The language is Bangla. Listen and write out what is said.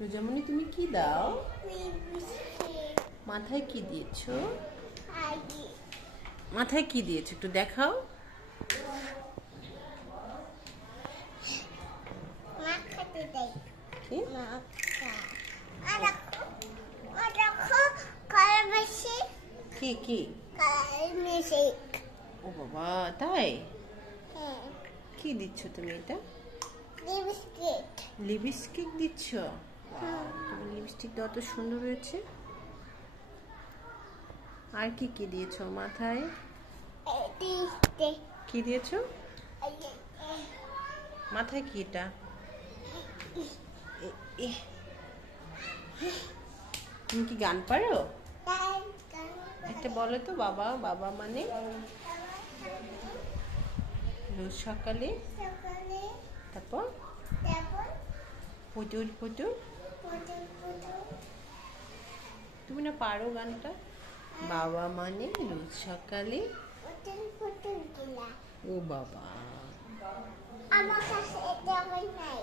রোজামণি তুমি কি দাও? মাথায় কি দিয়েছো? মাথায় কি দিয়েছো একটু দেখাও। কি কি? ও বাবা, তাই? কি দিচ্ছ তুমি এটা? লিপস্টিক দিচ্ছ? তুমি লিপস্টিক অত সুন্দর হয়েছে। আর কি কি দিয়েছো মাথায়? কি দিয়েছো মাথায়? কি এটা? তুমি কি গান পারো? একটা বলো তো। বাবা বাবা মানে রোজ সকালে, তারপর পুতুল পুতুল। তুমি না পারো গানটা? বাবা মানে রোজ সকালে। ও বাবা, আমার কাছে এটা নাই।